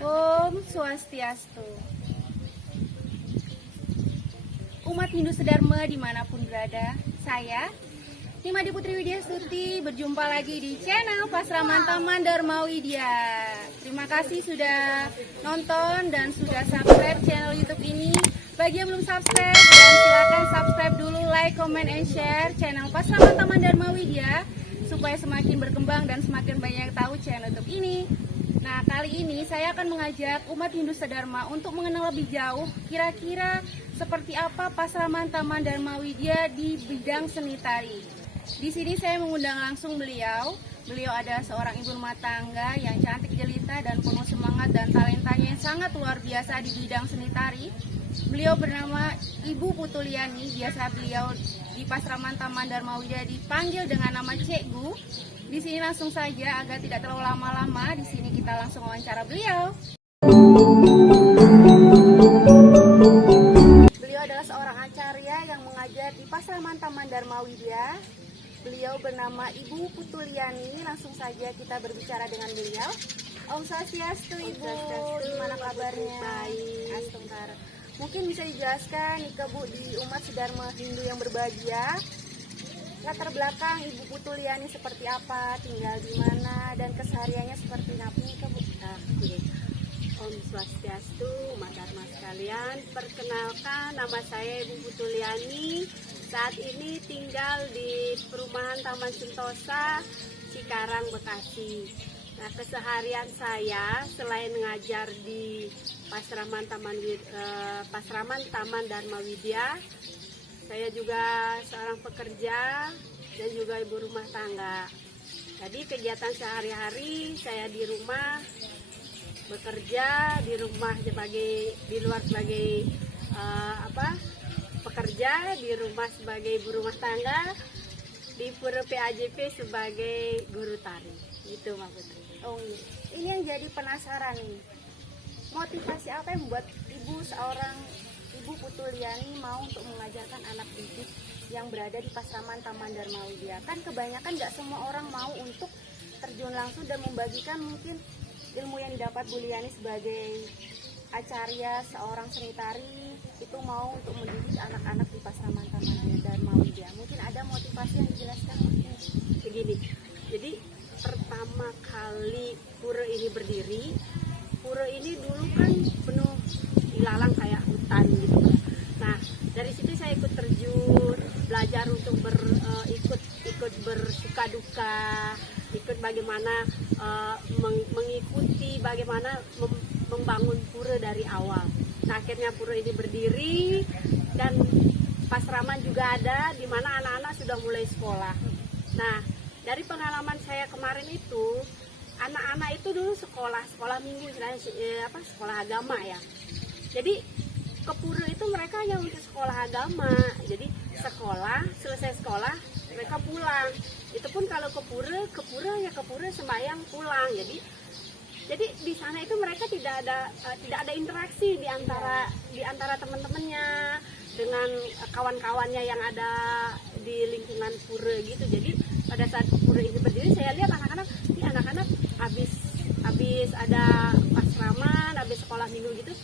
Om Swastiastu. Umat Hindu Sedharma dimanapun berada, saya Nimadi Putri Widya Stuti berjumpa lagi di channel Pasraman Taman Dharma Widya. Terima kasih sudah nonton dan sudah subscribe channel YouTube ini. Bagi yang belum subscribe, dan silakan subscribe dulu, like, comment, and share channel Pasraman Taman Dharma Widya supaya semakin berkembang dan semakin banyak yang tahu channel YouTube ini. Nah, kali ini saya akan mengajak umat Hindu Sedharma untuk mengenal lebih jauh kira-kira seperti apa Pasraman Taman Dharma Widya di bidang seni tari. Di sini saya mengundang langsung beliau. Beliau adalah seorang ibu rumah tangga yang cantik jelita dan penuh semangat dan talentanya yang sangat luar biasa di bidang seni tari. Beliau bernama Ibu Putuliani. Biasa beliau di Pasraman Taman Dharma Widya dipanggil dengan nama Cekgu. Di sini langsung saja agar tidak terlalu lama-lama. Di sini kita langsung wawancara beliau. Beliau adalah seorang acarya yang mengajar di Pasraman Taman Dharma Widya. Beliau bernama Ibu Putuliani. Langsung saja kita berbicara dengan beliau. Om Swastiastu, Ibu. Gimana kabarnya? Baik. Astungkara. Mungkin bisa dijelaskan nih Bu di umat Sedharma Hindu yang berbahagia, latar belakang Ibu Putuliani seperti apa, tinggal di mana, dan kesehariannya seperti apa nih Bu? Om Swastiastu, umat Dharma sekalian. Perkenalkan, nama saya Ibu Putuliani. Saat ini tinggal di perumahan Taman Sentosa, Cikarang, Bekasi. Nah, keseharian saya selain mengajar di Pasraman Taman Dharma Widya, saya juga seorang pekerja dan juga ibu rumah tangga. Jadi kegiatan sehari-hari saya di rumah bekerja, di rumah di luar sebagai pekerja, di rumah sebagai ibu rumah tangga, di Pura PAJP sebagai guru tari. Gitu Mbak Putri. Oh, ini yang jadi penasaran nih. Motivasi apa yang membuat seorang Ibu Putuliani mau untuk mengajarkan anak didik yang berada di Pasraman Taman Dharma Widya? Kan kebanyakan nggak semua orang mau untuk terjun langsung dan membagikan mungkin ilmu yang didapat Bu Liani sebagai acarya seorang seni tari, itu mau untuk mendidik anak-anak di Pasraman Taman Dharma Widya. Mungkin ada motivasi yang dijelaskan? Begini, jadi pertama kali pura ini berdiri, pura ini dulu kan penuh ilalang kayak hutan gitu ya. Nah, dari situ saya ikut terjun, belajar untuk ikut bersuka duka, ikut bagaimana mengikuti bagaimana membangun pura dari awal. Nah, akhirnya pura ini berdiri dan pasraman juga ada di mana anak-anak sudah mulai sekolah. Nah, dari pengalaman saya kemarin itu, anak-anak itu dulu sekolah minggu, sekolah agama ya. Jadi ke pura itu mereka hanya untuk sekolah agama. Jadi selesai sekolah mereka pulang. Itu pun kalau ke pura sembahyang pulang. Jadi di sana itu mereka tidak ada interaksi di antara teman-temannya dengan kawan-kawannya yang ada di lingkungan pura gitu. Jadi pada saat pura ini berdiri, saya lihat anak-anak habis ada pasraman, habis sekolah minggu gitu.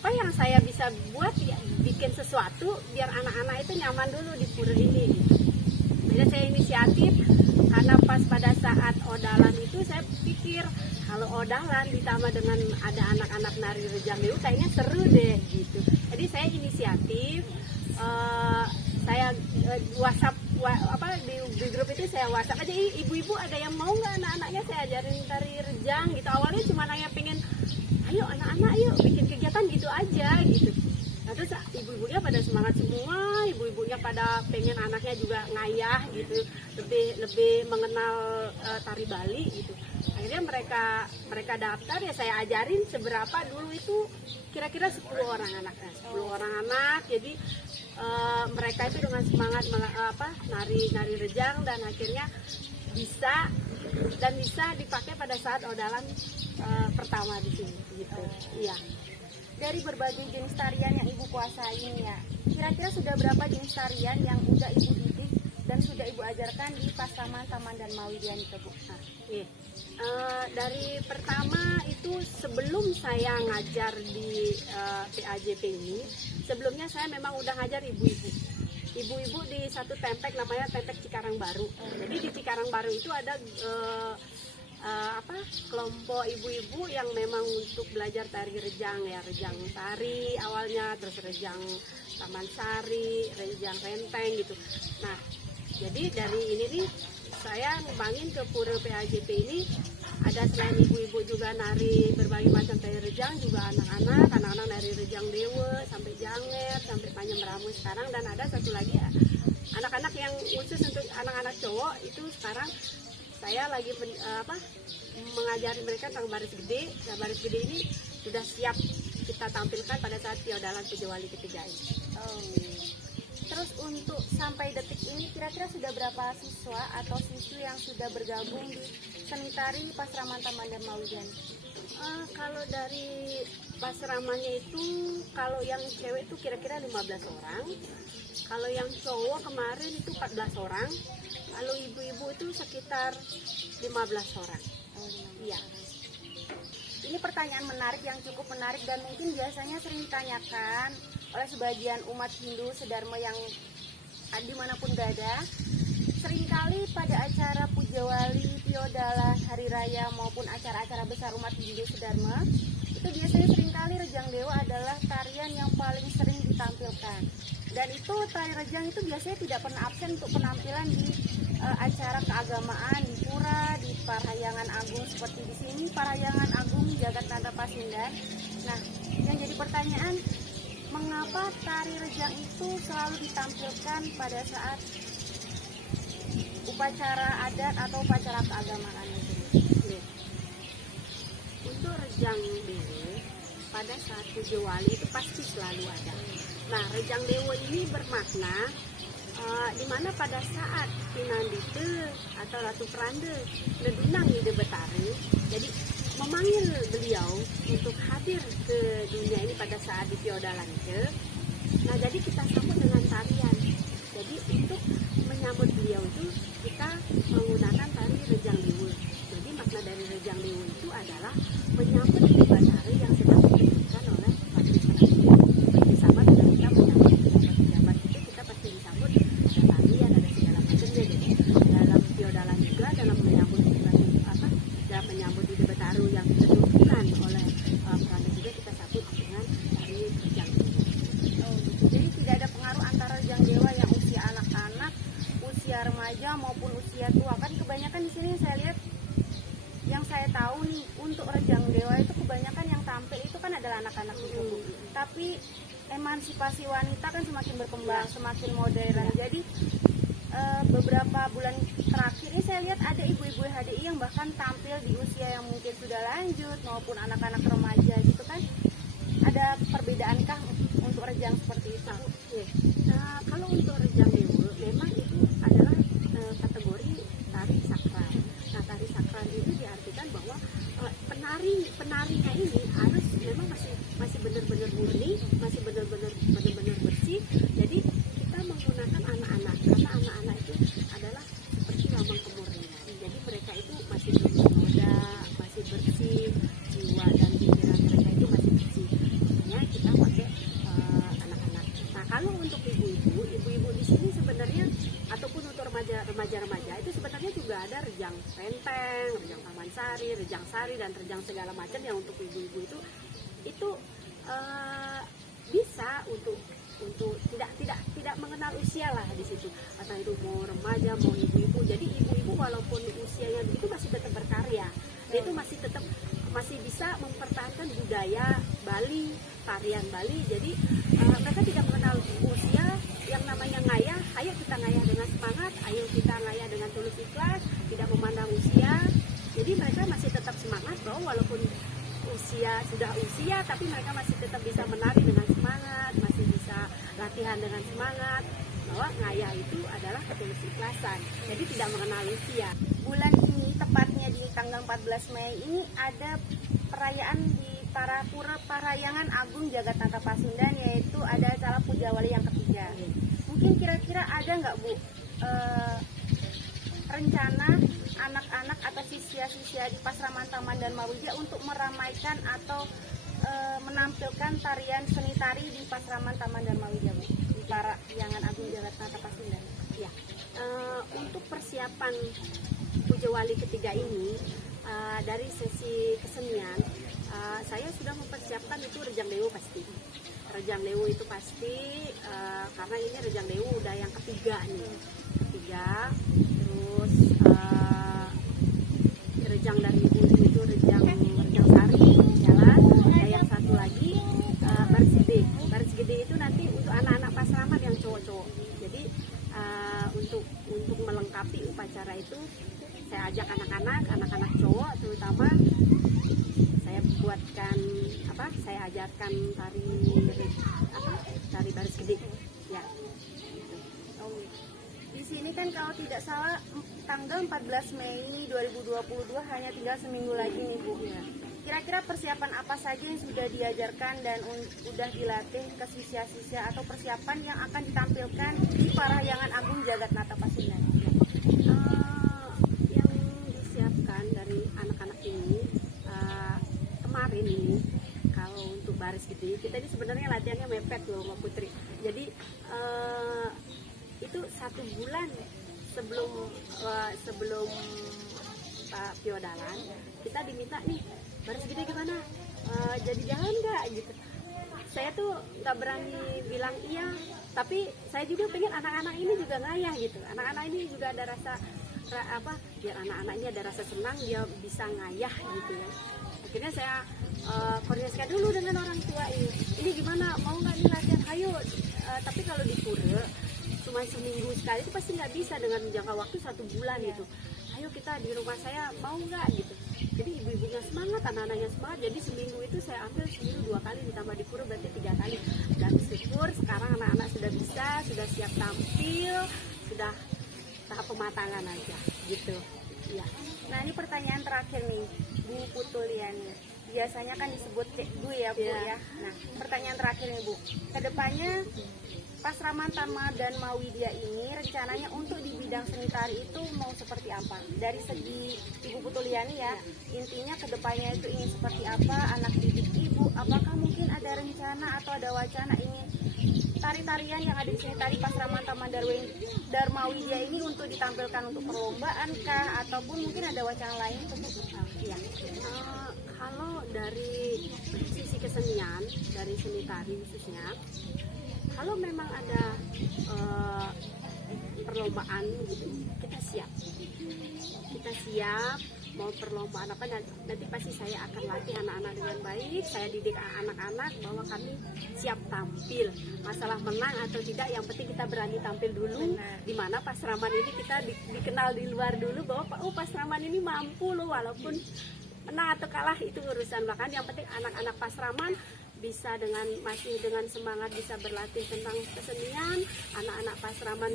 Apa yang saya bisa buat ya, bikin sesuatu biar anak-anak itu nyaman dulu di pura ini gitu. Jadi saya inisiatif karena pas pada saat odalan itu saya pikir kalau odalan ditambah dengan ada anak-anak nari rejang itu kayaknya seru deh gitu. Jadi saya inisiatif, saya WhatsApp di grup itu saya WhatsApp aja, ibu-ibu ada yang mau nggak anak-anaknya saya ajarin tari rejang gitu. Awalnya cuma nanya pengen, ayo anak-anak yuk bikin kegiatan gitu aja gitu. Nah, terus ibu-ibunya pada semangat semua, ibu-ibunya pada pengen anaknya juga ngayah gitu, lebih mengenal tari Bali gitu. Akhirnya mereka daftar, ya saya ajarin seberapa dulu itu kira-kira 10 orang anak. 10 orang anak. Jadi mereka itu dengan semangat nari rejang dan akhirnya bisa dipakai pada saat odalan pertama di sini gitu. Iya. Dari berbagai jenis tarian yang Ibu kuasain ya, kira-kira sudah berapa jenis tarian yang udah Ibu didik dan sudah Ibu ajarkan di Pasraman Taman Dharma Widya Bu? Nah, Dari pertama itu sebelum saya ngajar di PAJP ini, sebelumnya saya memang udah ngajar ibu-ibu di satu tempek namanya Tempek Cikarang Baru. Jadi di Cikarang Baru itu ada kelompok ibu-ibu yang memang untuk belajar tari rejang, ya rejang tari awalnya, terus rejang Taman Sari, rejang renteng gitu. Nah, jadi dari ini nih saya ngembangin ke Pura PAJP ini, ada selain ibu-ibu juga nari berbagai macam tari rejang, juga anak-anak nari rejang dewa sampai janger sampai panjang meramu sekarang, dan ada satu lagi anak-anak yang khusus untuk anak-anak cowok itu sekarang saya lagi mengajari mereka tentang baris gede. Nah, baris gede ini sudah siap kita tampilkan pada saat Piodalan Pejawali ketiga ini. Terus untuk sampai detik ini kira-kira sudah berapa siswa atau siswi yang sudah bergabung di seni tari Pasraman Taman Darmawidian? Kalau dari pasramannya itu, kalau yang cewek itu kira-kira 15 orang, kalau yang cowok kemarin itu 14 orang, kalau ibu-ibu itu sekitar 15 orang. Iya. Ini pertanyaan menarik yang cukup menarik dan mungkin biasanya sering ditanyakan oleh sebagian umat Hindu Sedharma yang dimanapun berada. Seringkali pada acara Puja Wali, Piodalan, Hari Raya maupun acara-acara besar umat Hindu Sedharma, itu biasanya seringkali rejang dewa adalah tarian yang paling sering ditampilkan. Dan itu tari rejang itu biasanya tidak pernah absen untuk penampilan di acara keagamaan di pura, di Parahyangan Agung seperti di sini, Parahyangan Agung Jagat Nata Pasundan. Nah, yang jadi pertanyaan, mengapa tari rejang itu selalu ditampilkan pada saat upacara adat atau upacara keagamaan itu? Untuk rejang dewa pada saat Puja Wali itu pasti selalu ada. Nah, rejang dewa ini bermakna di mana pada saat Pinandite atau Ratu Pranda nedunang ide betari, jadi memanggil beliau untuk hadir ke dunia ini pada saat di Piodalan ke. Nah, jadi kita sambut dengan tarian. Jadi untuk menyambut beliau itu kita menggunakan tari rejang dewa. Jadi makna dari rejang dewa itu adalah menyambut ide betari yang sedang diberikan oleh Patri Pranda. Bersama dengan kita menyambut pejabat itu, kita pasti disambut ada tarian, ada segala macamnya. Jadi dalam Piodalan juga dalam menyambut dalam menyambut ide betari yang ditentukan oleh Pranda juga kita sambut dengan tari rejang dewa. Jadi tidak ada pengaruh antara rejang dewa yang usia anak-anak, usia remaja maupun usia tua. Kan kebanyakan di sini saya lihat, yang saya tahu nih, untuk rejang dewa itu kebanyakan yang tampil itu kan adalah anak-anak itu. Tapi emansipasi wanita kan semakin berkembang, semakin modern. Jadi beberapa bulan terakhir ini saya lihat ada ibu-ibu HDI yang bahkan tampil di usia yang mungkin sudah lanjut maupun anak-anak remaja gitu kan. Ada perbedaankah untuk rejang seperti itu? Nah, kalau untuk rejang dewa memang itu adalah kategori tari sakral. Nah, tari sakral itu diartikan bahwa penarinya ini harus memang masih benar-benar murni, masih benar-benar bersih. Jadi kita menggunakan anak-anak karena anak-anak itu adalah seperti lambang kemurnian. Jadi mereka itu masih muda, masih bersih, jiwa dan pikiran mereka itu masih bersih. Makanya kita pakai anak-anak. Nah, kalau untuk ibu-ibu di sini sebenarnya ataupun untuk remaja-remaja itu sebenarnya juga ada rejang renteng, rejang Taman Sari, rejang sari dan rejang segala macam yang untuk ibu-ibu itu bisa untuk tidak mengenal usia lah di situ. Atau itu mau remaja mau ibu-ibu. Jadi ibu-ibu walaupun usianya begitu masih tetap berkarya. Dia itu masih bisa mempertahankan budaya Bali, tarian Bali. Jadi mereka tidak mengenal usia. Yang namanya ngayah, ayo kita ngayah dengan semangat, ayo kita ngayah dengan tulus ikhlas, tidak memandang usia. Jadi mereka masih tetap semangat bahwa walaupun sudah usia tapi mereka masih tetap bisa menari dengan semangat, masih bisa latihan dengan semangat, bahwa ngayah itu adalah ketulus ikhlasan. Jadi tidak mengenal usia. Bulan ini tepatnya di tanggal 14 Mei ini ada perayaan di Pura Parahyangan Agung Jagat Nata Pasundan, yaitu ada acara Puja Wali yang ketiga. Mungkin kira-kira ada nggak Bu rencana anak-anak atau siswa-siswa di Pasraman Taman Dharma Widya untuk meramaikan atau menampilkan tarian seni tari di Pasraman Taman Dharma Widya, Bu, di Parahyangan Agung Jagat Nata Pasundan? Ya, untuk persiapan Puja Wali ketiga ini, dari sesi kesenian, saya sudah mempersiapkan itu Rejang Dewu pasti. Rejang Dewu itu pasti, karena ini Rejang Dewu udah yang ketiga nih. Terus Rejang dari Ibu itu Rejang Sari jalan. Ada yang satu lagi Baris Gede. Baris Gede itu nanti untuk anak-anak Pasraman yang cowok-cowok. Jadi untuk melengkapi upacara itu, saya ajak anak-anak cowok terutama, saya ajarkan tari Baris Gede ya. Di sini kan kalau tidak salah tanggal 14 Mei 2022 hanya tinggal seminggu lagi nih, Bu. Kira-kira persiapan apa saja yang sudah diajarkan dan sudah dilatih ke siswa-siswa atau persiapan yang akan ditampilkan di Parahyangan Agung Jagat Nata Pasundan? Yang disiapkan dari anak-anak ini kemarin ini, kalau untuk Baris Gede kita ini sebenarnya latihannya mepet loh Mbak Putri. Jadi itu 1 bulan sebelum Piodalan kita diminta nih, Baris Gede gimana, jadi jalan nggak gitu. Saya tuh nggak berani bilang iya, tapi saya juga pengen anak-anak ini juga ngayah gitu. Anak-anak ini juga ada rasa biar anak-anak ini ada rasa senang, dia bisa ngayah gitu ya. Akhirnya saya koordinasikan dulu dengan orang tua ini gimana, mau nggak nih latihan, ayo. Tapi kalau di pura cuma seminggu sekali itu pasti nggak bisa dengan jangka waktu 1 bulan gitu. Ayo kita di rumah saya, mau nggak gitu. Jadi ibu-ibunya semangat, anak-anaknya semangat. Jadi seminggu itu saya ambil seminggu 2 kali, ditambah di pura berarti 3 kali. Dan syukur sekarang anak-anak sudah bisa, sudah siap tampil, sudah tahap pematangan aja gitu ya. Nah, ini pertanyaan terakhir nih, Bu Putuliani. Biasanya kan disebut Bu ya, Bu ya. Nah, pertanyaan terakhir nih, Bu. Kedepannya Pasraman Taman Dharma Widya ini rencananya untuk di bidang seni tari itu mau seperti apa? Dari segi Ibu Putuliani ya, intinya kedepannya itu ingin seperti apa, anak didik Ibu, apakah mungkin ada rencana atau ada wacana ingin tari-tarian yang ada di sini tari Pasraman Taman Dharma Widya ini untuk ditampilkan untuk perlombaan kah, ataupun mungkin ada wacana lain untuk ya. Kalau dari sisi kesenian, dari seni tari khususnya, kalau memang ada perlombaan gitu, kita siap mau perlombaan apa, nanti pasti saya akan latih anak-anak dengan baik, saya didik anak-anak bahwa kami siap tampil. Masalah menang atau tidak, yang penting kita berani tampil dulu. Dimana Pasraman ini kita dikenal di luar dulu bahwa Pasraman ini mampu loh, walaupun menang atau kalah itu urusan. Bahkan yang penting anak-anak Pasraman bisa masih dengan semangat bisa berlatih tentang kesenian. Anak-anak Pasraman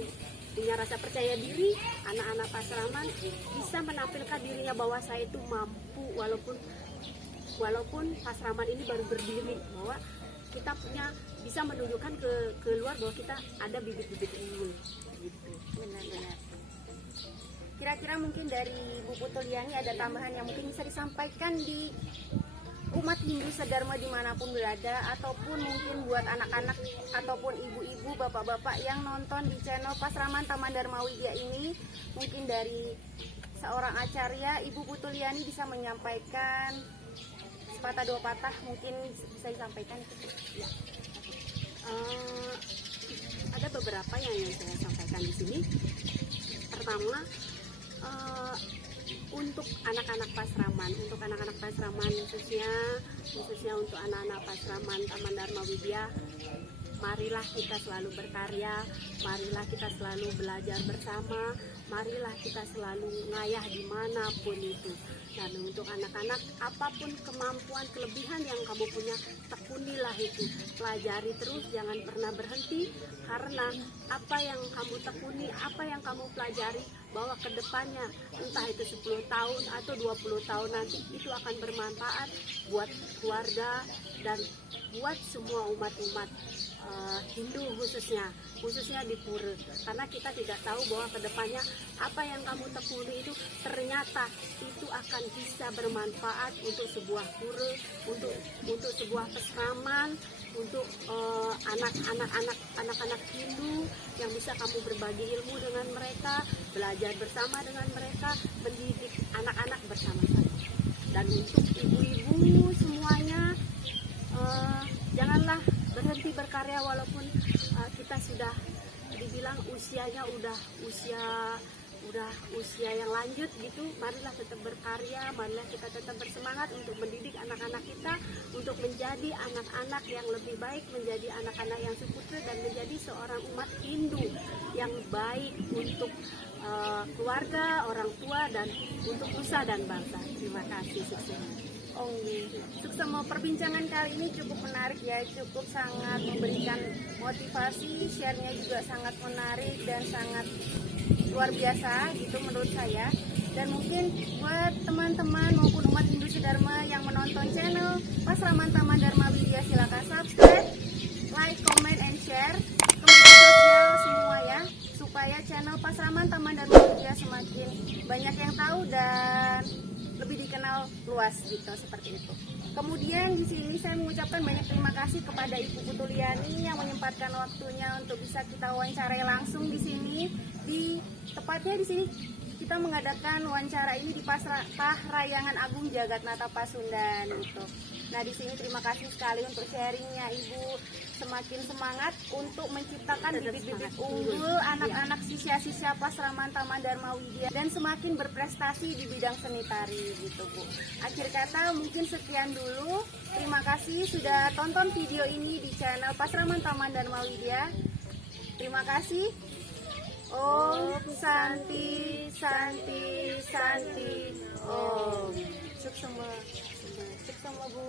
punya rasa percaya diri. Anak-anak Pasraman bisa menampilkan dirinya bahwa saya itu mampu, walaupun Pasraman ini baru berdiri, bahwa kita bisa menunjukkan ke luar bahwa kita ada bibit-bibit unggul gitu. benar-benar. Kira-kira mungkin dari Bu Putuliani ada tambahan yang mungkin bisa disampaikan di umat Hindu Sedharma dimanapun berada, ataupun mungkin buat anak-anak ataupun ibu-ibu, bapak-bapak yang nonton di channel Pasraman Taman Dharma Widya ini, mungkin dari seorang acarya Ibu Putuliani bisa menyampaikan sepatah dua patah, mungkin bisa disampaikan itu. Ya. Ada beberapa yang saya sampaikan di sini. Pertama, untuk anak-anak Pasraman, khususnya untuk anak-anak Pasraman Taman Dharma Widya, marilah kita selalu berkarya, marilah kita selalu belajar bersama, marilah kita selalu ngayah dimanapun itu. Dan untuk anak-anak, apapun kemampuan, kelebihan yang kamu punya, tekunilah itu, pelajari terus, jangan pernah berhenti, karena apa yang kamu tekuni, apa yang kamu pelajari, bahwa kedepannya entah itu 10 tahun atau 20 tahun nanti itu akan bermanfaat buat keluarga dan buat semua umat-umat Hindu khususnya di pura, karena kita tidak tahu bahwa kedepannya apa yang kamu tekuni itu ternyata itu akan bisa bermanfaat untuk sebuah pura, untuk sebuah pesraman, untuk anak-anak Hindu yang bisa kamu berbagi ilmu dengan mereka, belajar bersama dengan mereka, mendidik anak-anak bersama-sama. Dan untuk ibu-ibu semuanya, janganlah berhenti berkarya walaupun kita sudah dibilang usianya udah usia yang lanjut gitu. Marilah tetap berkarya, marilah kita tetap bersemangat untuk mendidik anak-anak kita untuk menjadi anak-anak yang lebih baik, menjadi anak-anak yang suputra, dan menjadi seorang umat Hindu yang baik untuk keluarga, orang tua, dan untuk nusa dan bangsa. Terima kasih. Sukses. Semua perbincangan kali ini cukup menarik ya, cukup sangat memberikan motivasi, share-nya juga sangat menarik dan sangat luar biasa gitu menurut saya. Dan mungkin buat teman-teman maupun umat Hindu Sedharma yang menonton channel Pasraman Taman Dharma Widya, silakan subscribe, like, comment, and share ke media sosial semua ya, supaya channel Pasraman Taman Dharma Widya semakin banyak yang tahu dan lebih dikenal luas gitu, seperti itu. Kemudian di sini saya mengucapkan banyak terima kasih kepada Ibu Putuliani yang menyempatkan waktunya untuk bisa kita wawancarai langsung di sini. Tepatnya di sini kita mengadakan wawancara ini di Parahyangan Agung Jagatnata Pasundan gitu. Nah, di sini terima kasih sekali untuk sharingnya Ibu, semakin semangat untuk menciptakan bibit-bibit unggul anak-anak siswa-siswa Pasraman Taman Dharma Widya dan semakin berprestasi di bidang seni tari gitu Bu. Akhir kata mungkin sekian dulu. Terima kasih sudah tonton video ini di channel Pasraman Taman Dharma Widya. Terima kasih. Om Santi Santi Santi Om. Sukses semua Bu.